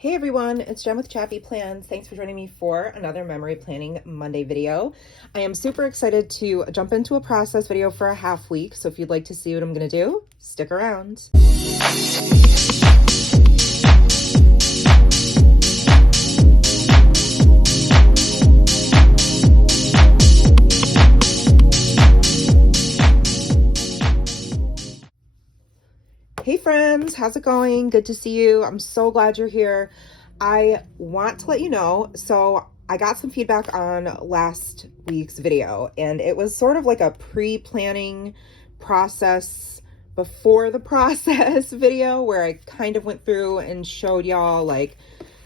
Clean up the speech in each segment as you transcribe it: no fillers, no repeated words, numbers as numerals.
Hey everyone, it's Jen with ChappyPlans. Thanks for joining me for another Memory Planning Monday video. I am super excited to jump into a process video for a half week, so if you'd like to see what I'm going to do, stick around. Hey friends, how's it going? Good to see you. I'm so glad you're here. I want to let you know, so I got some feedback on last week's video, and it was sort of like a pre-planning process before the process video where I kind of went through and showed y'all like,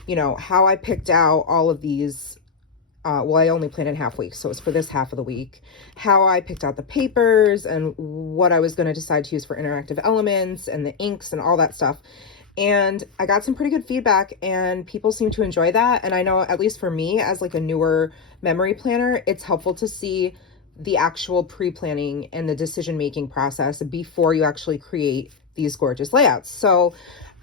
you know, how I picked out all of these. Well, I only planned in half weeks, so it's for this half of the week, how I picked out the papers and what I was going to decide to use for interactive elements and the inks and all that stuff. And I got some pretty good feedback and people seem to enjoy that. And I know, at least for me as like a newer memory planner, it's helpful to see the actual pre-planning and the decision-making process before you actually create these gorgeous layouts. So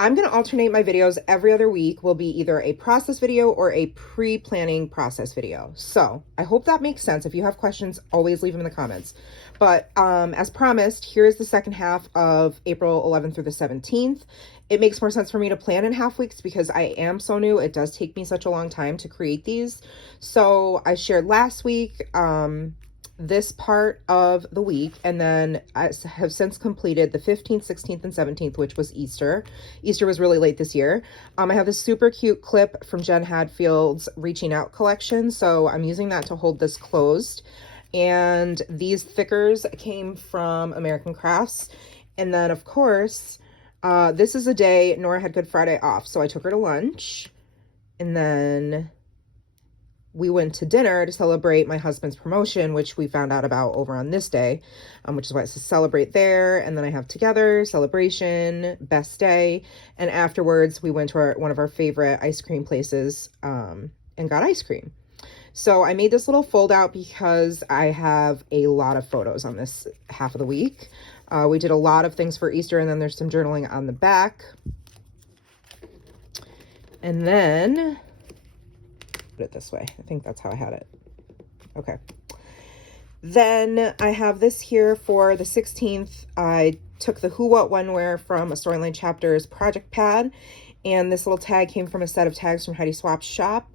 I'm going to alternate my videos. Every other week will be either a process video or a pre-planning process video. So I hope that makes sense. If you have questions, always leave them in the comments. But as promised, here's the second half of April 11th through the 17th. It makes more sense for me to plan in half weeks because I am so new. It does take me such a long time to create these. So I shared last week this part of the week, and then I have since completed the 15th, 16th, and 17th, which was Easter. Easter was really late this year. I have this super cute clip from Jen Hadfield's Reaching Out collection, so I'm using that to hold this closed. And these thickers came from American Crafts. And then, of course, this is a day Nora had Good Friday off, so I took her to lunch, and then we went to dinner to celebrate my husband's promotion, which we found out about over on this day, which is why it's to celebrate there. And then I have together, celebration, best day. And afterwards, we went to one of our favorite ice cream places and got ice cream. So I made this little fold out because I have a lot of photos on this half of the week. We did a lot of things for Easter, and then there's some journaling on the back. And then it this way. I think that's how I had it. Okay. Then I have this here for the 16th. I took the Who, What, When, Where from a Storyline Chapters project pad, and this little tag came from a set of tags from Heidi Swapp's shop,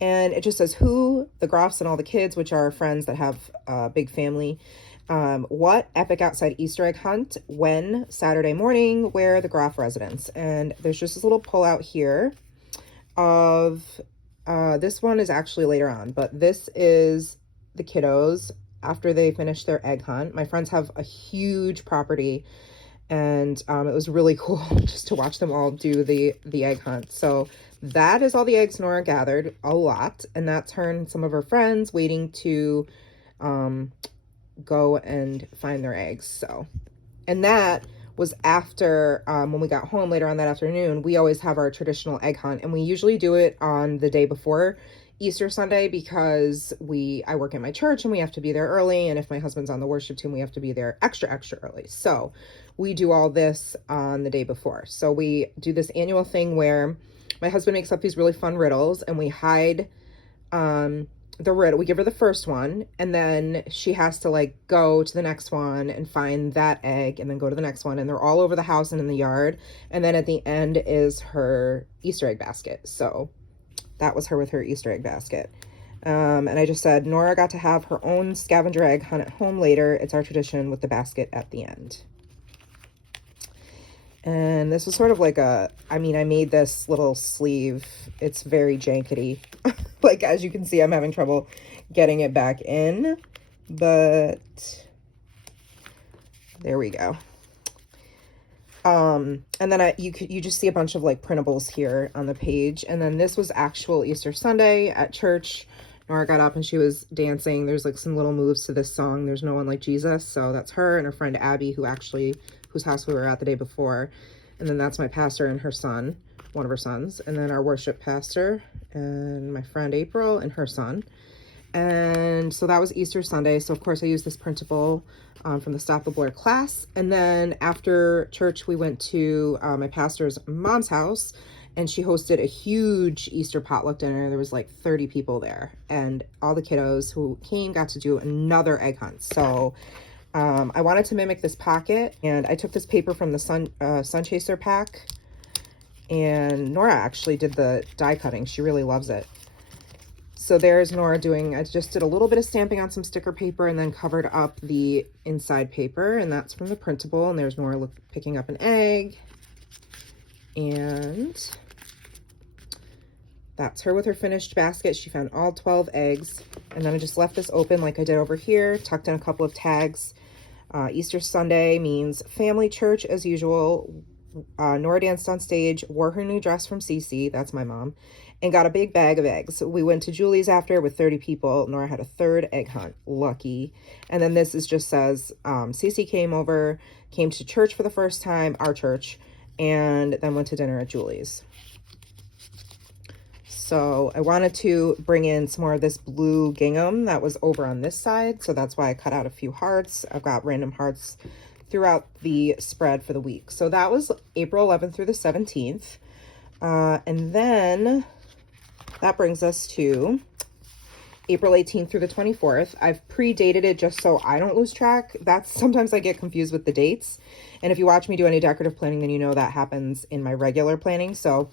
and it just says who, the Groffs, and all the kids, which are friends that have a big family. What, epic outside Easter egg hunt. When, Saturday morning, where, the Groff residence. And there's just this little pull out here of this one is actually later on, but this is the kiddos after they finish their egg hunt. My friends have a huge property, and it was really cool just to watch them all do the egg hunt. So that is all the eggs Nora gathered, a lot, and that's her and some of her friends waiting to go and find their eggs. So, and that was after when we got home later on that afternoon. We always have our traditional egg hunt, and we usually do it on the day before Easter Sunday because I work in my church and we have to be there early, and if my husband's on the worship team, we have to be there extra early. So we do all this on the day before. So we do this annual thing where my husband makes up these really fun riddles, and we hide the riddle. We give her the first one, and then she has to like go to the next one and find that egg, and then go to the next one, and they're all over the house and in the yard. And then at the end is her Easter egg basket. So that was her with her Easter egg basket. And I just said Nora got to have her own scavenger egg hunt at home later. It's our tradition with the basket at the end. And this was sort of like I made this little sleeve. It's very jankety. Like, as you can see, I'm having trouble getting it back in, but there we go. And then you just see a bunch of like printables here on the page. And then this was actual Easter Sunday at church. Nora got up and she was dancing. There's like some little moves to this song, There's No One Like Jesus. So that's her and her friend Abby, whose house we were at the day before. And then that's my pastor and her son, one of her sons. And then our worship pastor and my friend April and her son. And so that was Easter Sunday. So of course I used this printable from the Stop the Blur class. And then after church, we went to my pastor's mom's house and she hosted a huge Easter potluck dinner. There was like 30 people there, and all the kiddos who came got to do another egg hunt. So I wanted to mimic this pocket, and I took this paper from the Sun Chaser pack, and Nora actually did the die cutting. She really loves it. So there's Nora doing, I just did a little bit of stamping on some sticker paper and then covered up the inside paper, and that's from the printable. And there's Nora picking up an egg, and that's her with her finished basket. She found all 12 eggs, and then I just left this open like I did over here, tucked in a couple of tags. Easter Sunday means family church as usual. Nora danced on stage, wore her new dress from Cece, that's my mom, and got a big bag of eggs. We went to Julie's after with 30 people. Nora had a third egg hunt, lucky. And then this is just says, Cece came to church for the first time, our church, and then went to dinner at Julie's. So I wanted to bring in some more of this blue gingham that was over on this side. So that's why I cut out a few hearts. I've got random hearts throughout the spread for the week. So that was April 11th through the 17th. And then that brings us to April 18th through the 24th. I've pre-dated it just so I don't lose track. Sometimes I get confused with the dates. And if you watch me do any decorative planning, then you know that happens in my regular planning. So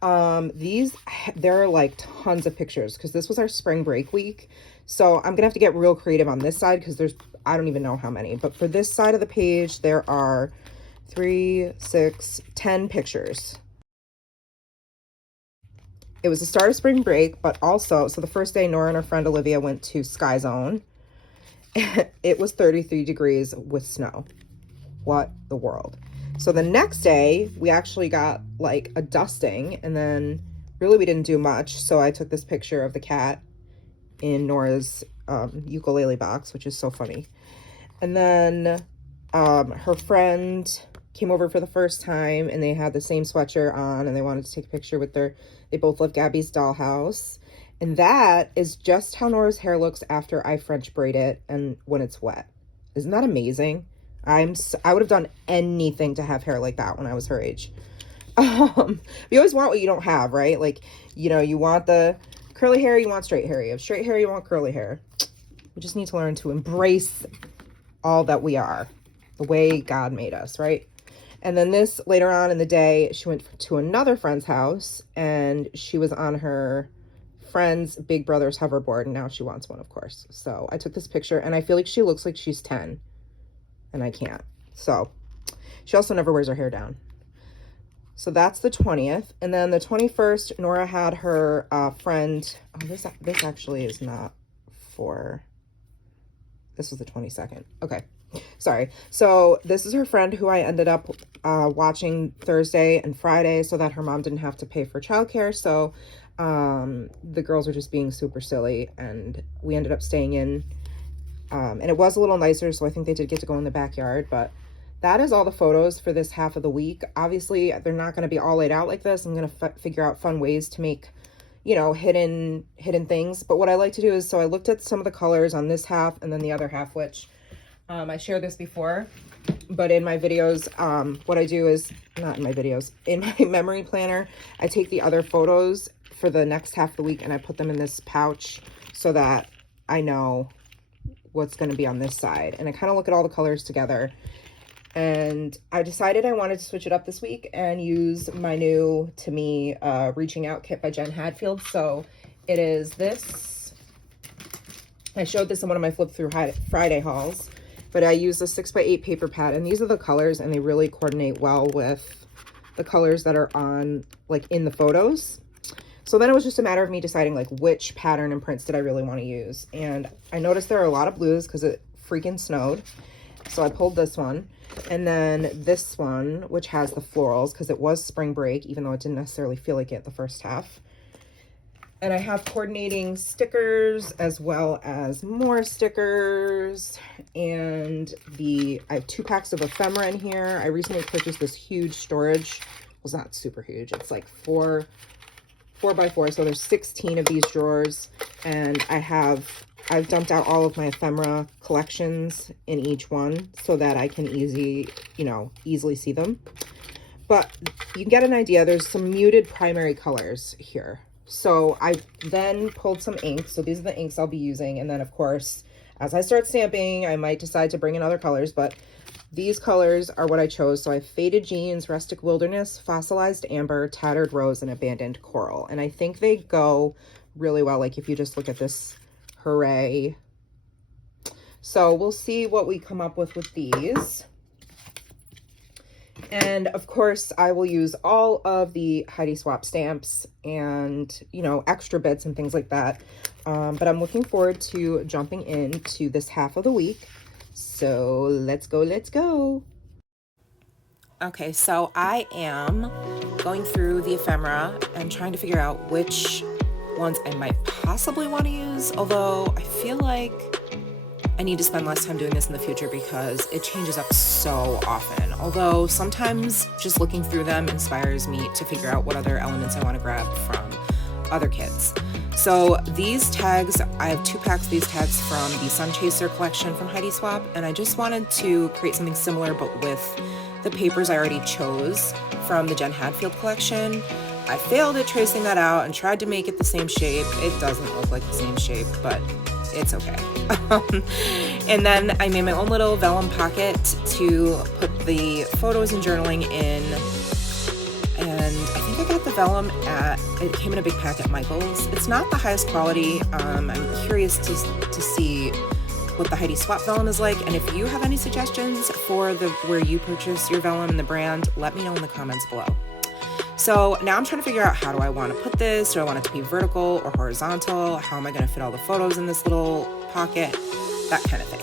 there are like tons of pictures because this was our spring break week. So I'm gonna have to get real creative on this side because I don't even know how many, but for this side of the page, there are 3, 6, 10 pictures. It was the start of spring break, but also, so the first day Nora and her friend Olivia went to Sky Zone. It was 33 degrees with snow. What the world? So the next day we actually got like a dusting, and then really we didn't do much. So I took this picture of the cat in Nora's ukulele box, which is so funny. And then her friend came over for the first time, and they had the same sweatshirt on, and they wanted to take a picture with they both love Gabby's dollhouse. And that is just how Nora's hair looks after I French braid it and when it's wet. Isn't that amazing? I would have done anything to have hair like that when I was her age. You always want what you don't have, right? Like, you know, you want the curly hair, you want straight hair. You have straight hair, you want curly hair. We just need to learn to embrace all that we are, the way God made us, right? And then this, later on in the day, she went to another friend's house, and she was on her friend's big brother's hoverboard, and now she wants one, of course. So I took this picture, and I feel like she looks like she's 10, and I can't. So she also never wears her hair down. So that's the 20th. And then the 21st, Nora had her friend, oh, this actually is not for, this was the 22nd. Okay. Sorry. So this is her friend who I ended up watching Thursday and Friday so that her mom didn't have to pay for childcare. So the girls were just being super silly, and we ended up staying in. And it was a little nicer, so I think they did get to go in the backyard. But that is all the photos for this half of the week. Obviously, they're not going to be all laid out like this. I'm going to figure out fun ways to make, you know, hidden things. But what I like to do is, so I looked at some of the colors on this half and then the other half, which I shared this before, but in my videos, what I do is, not in my videos, in my memory planner, I take the other photos for the next half of the week and I put them in this pouch so that I know what's going to be on this side. And I kind of look at all the colors together. And I decided I wanted to switch it up this week and use my new, to me, Reaching Out kit by Jen Hadfield. So it is this. I showed this in one of my Flip Through Friday hauls. But I use a 6x8 paper pad, and these are the colors, and they really coordinate well with the colors that are on, like, in the photos. So then it was just a matter of me deciding, like, which pattern and prints did I really want to use. And I noticed there are a lot of blues because it freaking snowed. So I pulled this one, and then this one, which has the florals, because it was spring break, even though it didn't necessarily feel like it the first half. And I have coordinating stickers as well as more stickers. And I have 2 packs of ephemera in here. I recently purchased this huge storage. Well, it's not super huge. It's like 4 by 4. So there's 16 of these drawers. And I've dumped out all of my ephemera collections in each one so that I can easily see them. but you can get an idea. There's some muted primary colors here. So I then pulled some ink. So these are the inks I'll be using. And then of course, as I start stamping, I might decide to bring in other colors, but these colors are what I chose. So I have Faded Jeans, Rustic Wilderness, Fossilized Amber, Tattered Rose, and Abandoned Coral. And I think they go really well. Like if you just look at this Hooray. So we'll see what we come up with these. And of course, I will use all of the Heidi Swapp stamps and, you know, extra bits and things like that. But I'm looking forward to jumping into this half of the week. So let's go, let's go. Okay, so I am going through the ephemera and trying to figure out which ones I might possibly want to use, although I feel like I need to spend less time doing this in the future because it changes up so often. Although sometimes just looking through them inspires me to figure out what other elements I want to grab from other kits. So these tags, I have 2 packs of these tags from the Sun Chaser collection from Heidi Swapp, and I just wanted to create something similar but with the papers I already chose from the Jen Hadfield collection. I failed at tracing that out and tried to make it the same shape. It doesn't look like the same shape, but it's okay. And then I made my own little vellum pocket to put the photos and journaling in. And I think I got the vellum it came in a big pack at Michael's. It's not the highest quality. I'm curious to see what the Heidi Swapp vellum is like. And if you have any suggestions for where you purchase your vellum and the brand, let me know in the comments below. So now I'm trying to figure out, how do I want to put this? Do I want it to be vertical or horizontal? How am I going to fit all the photos in this little pocket? That kind of thing.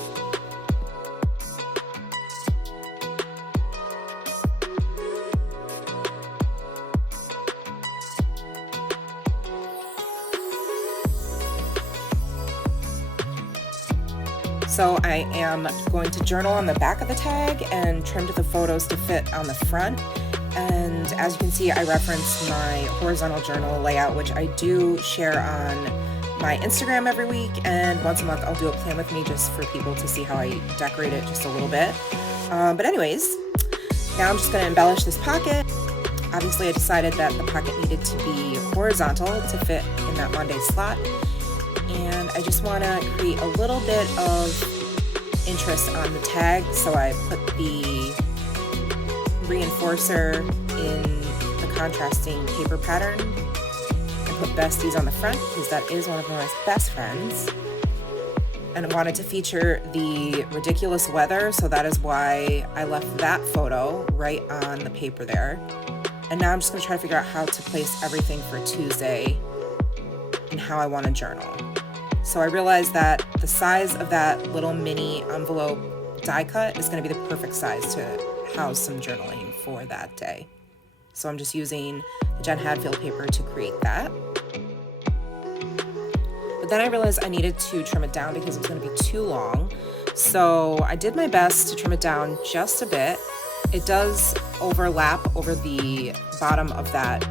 So I am going to journal on the back of the tag and trimmed the photos to fit on the front. And as you can see, I reference my horizontal journal layout, which I do share on my Instagram every week. And once a month, I'll do a plan with me just for people to see how I decorate it just a little bit. But anyways, now I'm just going to embellish this pocket. Obviously, I decided that the pocket needed to be horizontal to fit in that Monday slot. And I just want to create a little bit of interest on the tag. So I put the reinforcer in the contrasting paper pattern and put besties on the front because that is one of my best friends, and I wanted to feature the ridiculous weather, so that is why I left that photo right on the paper there. And now I'm just going to try to figure out how to place everything for Tuesday and how I want to journal. So I realized that the size of that little mini envelope die cut is going to be the perfect size to house some journaling for that day. So I'm just using the Jen Hadfield paper to create that. But then I realized I needed to trim it down because it was going to be too long. So I did my best to trim it down just a bit. It does overlap over the bottom of that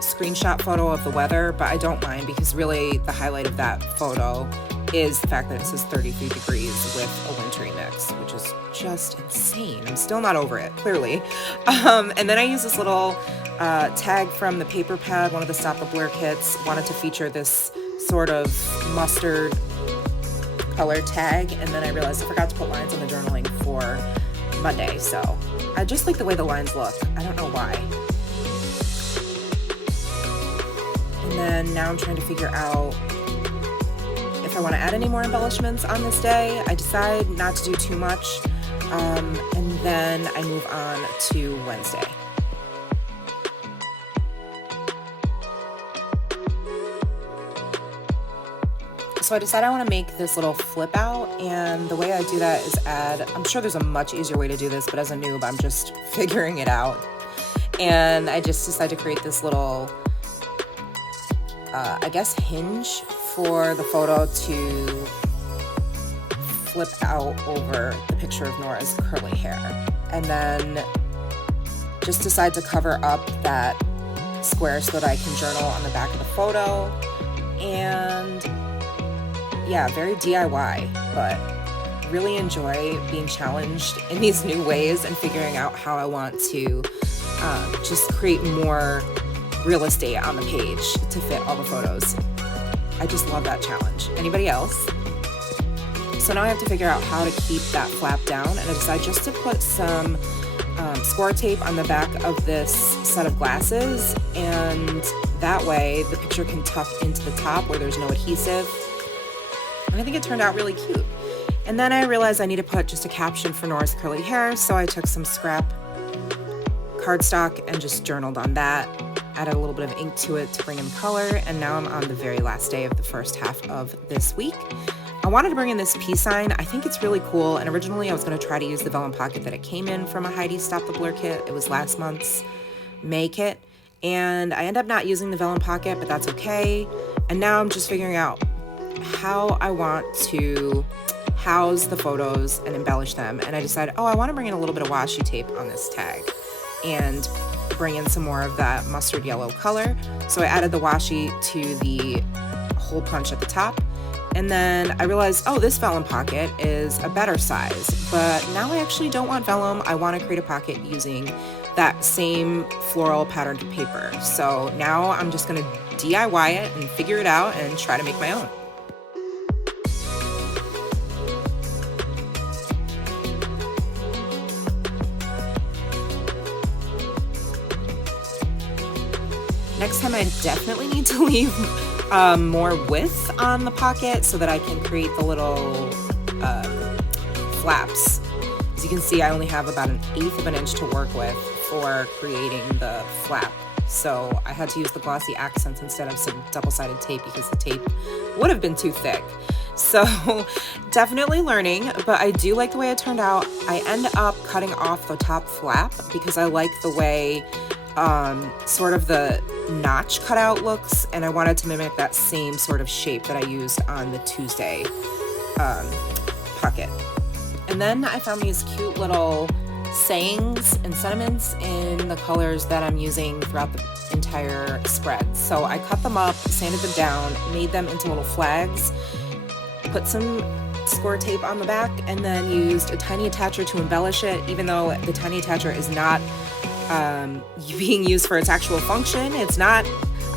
screenshot photo of the weather, but I don't mind because really the highlight of that photo is the fact that it says 33 degrees with a wintry mix, which is just insane. I'm still not over it, clearly. And then I use this little tag from the paper pad, one of the Stop the Blur kits. Wanted to feature this sort of mustard color tag, and then I realized I forgot to put lines on the journaling for Monday, so I just like the way the lines look. I don't know why. And then now I'm trying to figure out if I want to add any more embellishments on this day. I decide not to do too much, and then I move on to Wednesday. So I decided I want to make this little flip out, and the way I do that is I'm sure there's a much easier way to do this, but as a noob, I'm just figuring it out. And I just decided to create this little, I guess, hinge for the photo to flip out over the picture of Nora's curly hair. And then just decide to cover up that square so that I can journal on the back of the photo. And yeah, very DIY, but really enjoy being challenged in these new ways and figuring out how I want to just create more real estate on the page to fit all the photos. I just love that challenge. Anybody else? So now I have to figure out how to keep that flap down, and I decided just to put some score tape on the back of this set of glasses, and that way the picture can tuck into the top where there's no adhesive. And I think it turned out really cute. And then I realized I need to put just a caption for Nora's curly hair, so I took some scrap cardstock and just journaled on that, added a little bit of ink to it to bring in color, and now I'm on the very last day of the first half of this week. I wanted to bring in this peace sign. I think it's really cool, and originally I was going to try to use the vellum pocket that it came in from a Heidi Stop the Blur kit. It was last month's May kit, and I ended up not using the vellum pocket, but that's okay. And now I'm just figuring out how I want to house the photos and embellish them, and I decided, I want to bring in a little bit of washi tape on this tag and bring in some more of that mustard yellow color. So I added the washi to the hole punch at the top. And then I realized, this vellum pocket is a better size, but now I actually don't want vellum. I want to create a pocket using that same floral patterned paper. So now I'm just going to DIY it and figure it out and try to make my own. Next time I definitely need to leave more width on the pocket so that I can create the little flaps. As you can see, I only have about 1/8 of an inch to work with for creating the flap. So I had to use the glossy accents instead of some double-sided tape because the tape would have been too thick. So definitely learning, but I do like the way it turned out. I end up cutting off the top flap because I like the way sort of the notch cutout looks, and I wanted to mimic that same sort of shape that I used on the Tuesday pocket. And then I found these cute little sayings and sentiments in the colors that I'm using throughout the entire spread. So I cut them up, sanded them down, made them into little flags, put some score tape on the back, and then used a tiny attacher to embellish it, even though the tiny attacher is not being used for its actual function. It's not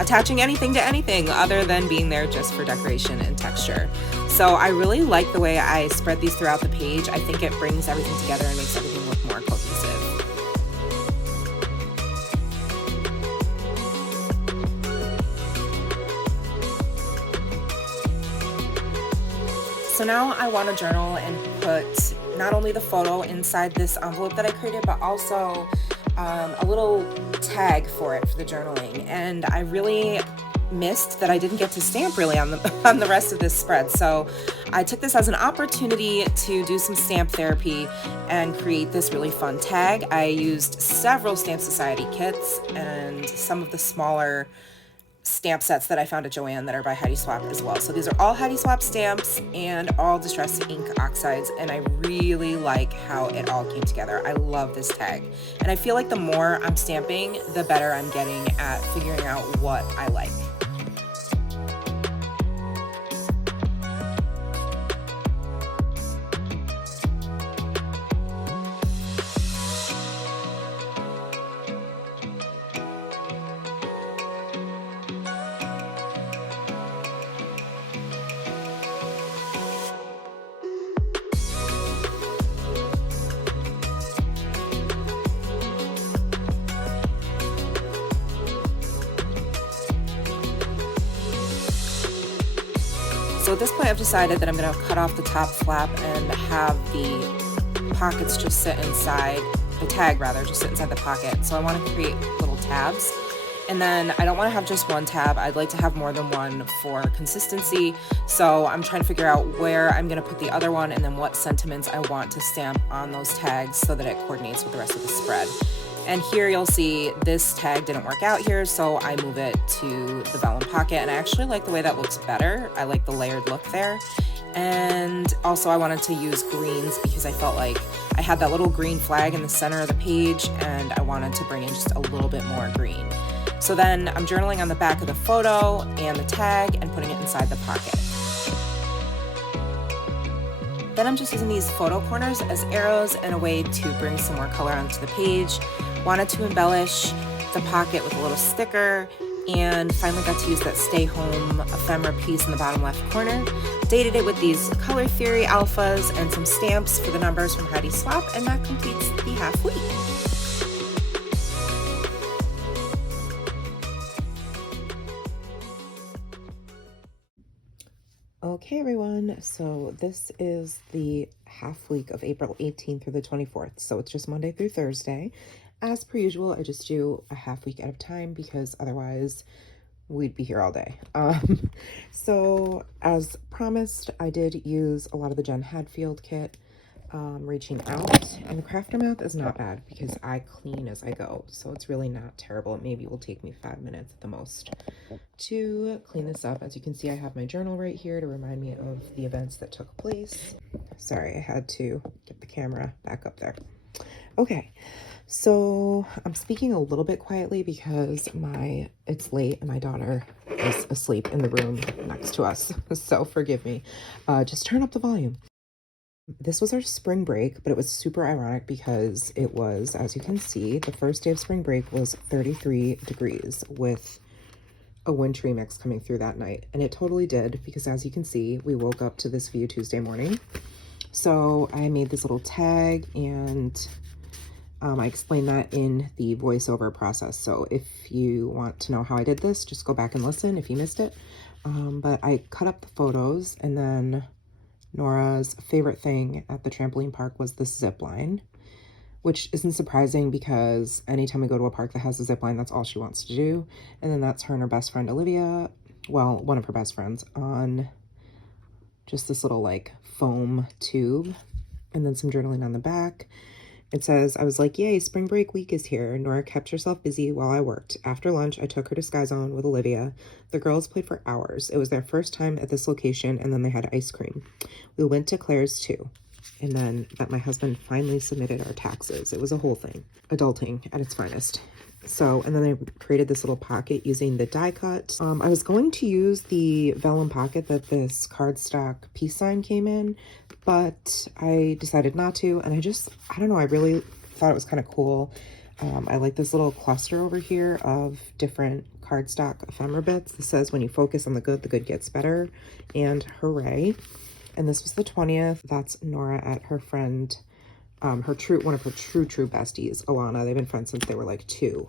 attaching anything to anything other than being there just for decoration and texture. So I really like the way I spread these throughout the page. I think it brings everything together and makes everything look more cohesive. So now I want to journal and put not only the photo inside this envelope that I created, but also a little tag for it for the journaling. And I really missed that I didn't get to stamp really on the rest of this spread. So I took this as an opportunity to do some stamp therapy and create this really fun tag. I used several Stamp Society kits and some of the smaller stamp sets that I found at Joann that are by Heidi Swapp as well. So these are all Heidi Swapp stamps and all Distress Ink oxides, and I really like how it all came together. I love this tag, and I feel like the more I'm stamping, the better I'm getting at figuring out what I like. So at this point I've decided that I'm going to cut off the top flap and have the pockets just sit inside, the tag rather, just sit inside the pocket. So I want to create little tabs. And then I don't want to have just one tab. I'd like to have more than one for consistency. So I'm trying to figure out where I'm going to put the other one and then what sentiments I want to stamp on those tags so that it coordinates with the rest of the spread. And here you'll see this tag didn't work out here, so I move it to the vellum pocket, and I actually like the way that looks better. I like the layered look there. And also I wanted to use greens because I felt like I had that little green flag in the center of the page and I wanted to bring in just a little bit more green. So then I'm journaling on the back of the photo and the tag and putting it inside the pocket. Then I'm just using these photo corners as arrows and a way to bring some more color onto the page. Wanted to embellish the pocket with a little sticker, and finally got to use that Stay Home ephemera piece in the bottom left corner. Dated it with these Color Theory alphas and some stamps for the numbers from Heidi Swapp, and that completes the half week. Okay, everyone, so this is the half week of April 18th through the 24th, so it's just Monday through Thursday. As per usual, I just do a half week at a time because otherwise we'd be here all day. So as promised, I did use a lot of the Jen Hadfield kit, reaching out, and the crafter map is not bad because I clean as I go, so it's really not terrible. It maybe will take me 5 minutes at the most to clean this up. As you can see, I have my journal right here to remind me of the events that took place. Sorry, I had to get the camera back up there. Okay, so I'm speaking a little bit quietly because it's late and my daughter is asleep in the room next to us, so forgive me. Just turn up the volume. This was our spring break, but it was super ironic because it was, as you can see, the first day of spring break was 33 degrees with a wintry mix coming through that night. And it totally did, because as you can see, we woke up to this view Tuesday morning. So I made this little tag, and I explained that in the voiceover process. So if you want to know how I did this, just go back and listen if you missed it. But I cut up the photos, and then Nora's favorite thing at the trampoline park was this zip line, which isn't surprising because anytime we go to a park that has a zip line, that's all she wants to do. And then that's her and her best friend Olivia, well, one of her best friends, on just this little like foam tube, and then some journaling on the back. It says, I was like, yay, spring break week is here. Nora kept herself busy while I worked. After lunch, I took her to Sky Zone with Olivia. The girls played for hours. It was their first time at this location, and then they had ice cream. We went to Claire's too. And then that my husband finally submitted our taxes. It was a whole thing. Adulting at its finest. So, and then I created this little pocket using the die cut. I was going to use the vellum pocket that this cardstock peace sign came in, but I decided not to. And I don't know, I really thought it was kind of cool. I like this little cluster over here of different cardstock ephemera bits. This says, when you focus on the good gets better, and hooray. And this was the 20th. That's Nora at her friend, one of her true besties, Alana. They've been friends since they were like 2.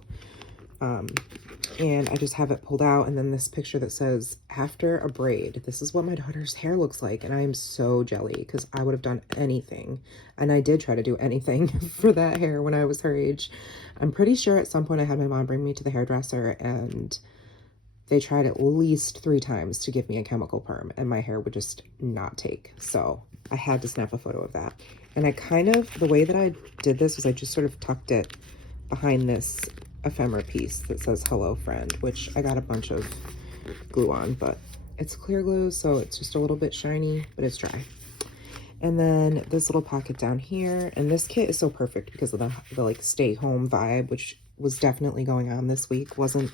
And I just have it pulled out, and then this picture that says, after a braid, this is what my daughter's hair looks like. And I am so jelly because I would have done anything. And I did try to do anything for that hair when I was her age. I'm pretty sure at some point I had my mom bring me to the hairdresser, and they tried at least 3 times to give me a chemical perm, and my hair would just not take. So I had to snap a photo of that. And the way that I did this was I just sort of tucked it behind this ephemera piece that says hello friend, which I got a bunch of glue on, but it's clear glue, so it's just a little bit shiny, but it's dry. And then this little pocket down here, and this kit is so perfect because of the like stay home vibe, which was definitely going on this week. Wasn't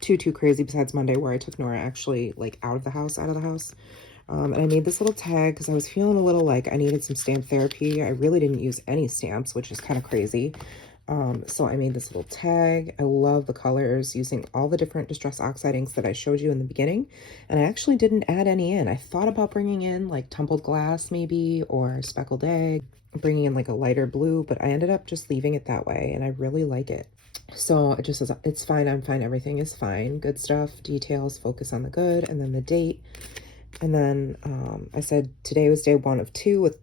too crazy besides Monday, where I took Nora actually like out of the house. And I made this little tag because I was feeling a little like I needed some stamp therapy. I really didn't use any stamps, which is kind of crazy. So I made this little tag. I love the colors, using all the different Distress Oxide inks that I showed you in the beginning. And I actually didn't add any in. I thought about bringing in like Tumbled Glass maybe, or Speckled Egg, bringing in like a lighter blue, but I ended up just leaving it that way, and I really like it. So it just says, it's fine, I'm fine, everything is fine. Good stuff, details, focus on the good, and then the date. And then I said today was day 1 of 2 with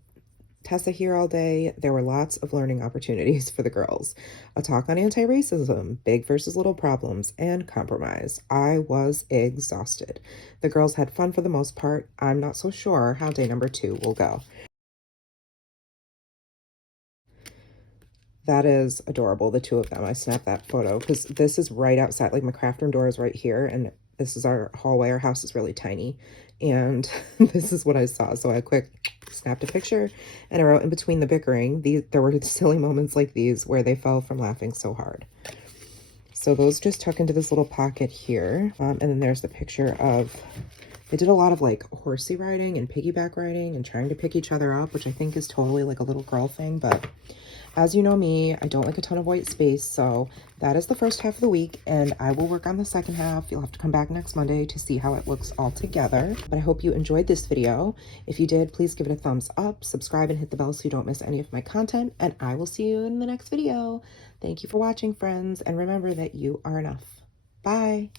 Tessa here all day. There were lots of learning opportunities for the girls. A talk on anti-racism, big versus little problems, and compromise. I was exhausted. The girls had fun for the most part. I'm not so sure how day number 2 will go. That is adorable, the 2 of them. I snapped that photo because this is right outside, like my craft room door is right here, and this is our hallway. Our house is really tiny, and this is what I saw. So I quick snapped a picture, and I wrote, in between the bickering, there were silly moments like these where they fell from laughing so hard. So those just tuck into this little pocket here. And then there's the picture of, they did a lot of like horsey riding and piggyback riding and trying to pick each other up, which I think is totally like a little girl thing, but As you know me, I don't like a ton of white space, so that is the first half of the week, and I will work on the second half. You'll have to come back next Monday to see how it looks all together. But I hope you enjoyed this video. If you did, please give it a thumbs up, subscribe, and hit the bell so you don't miss any of my content, and I will see you in the next video. Thank you for watching, friends, and remember that you are enough. Bye!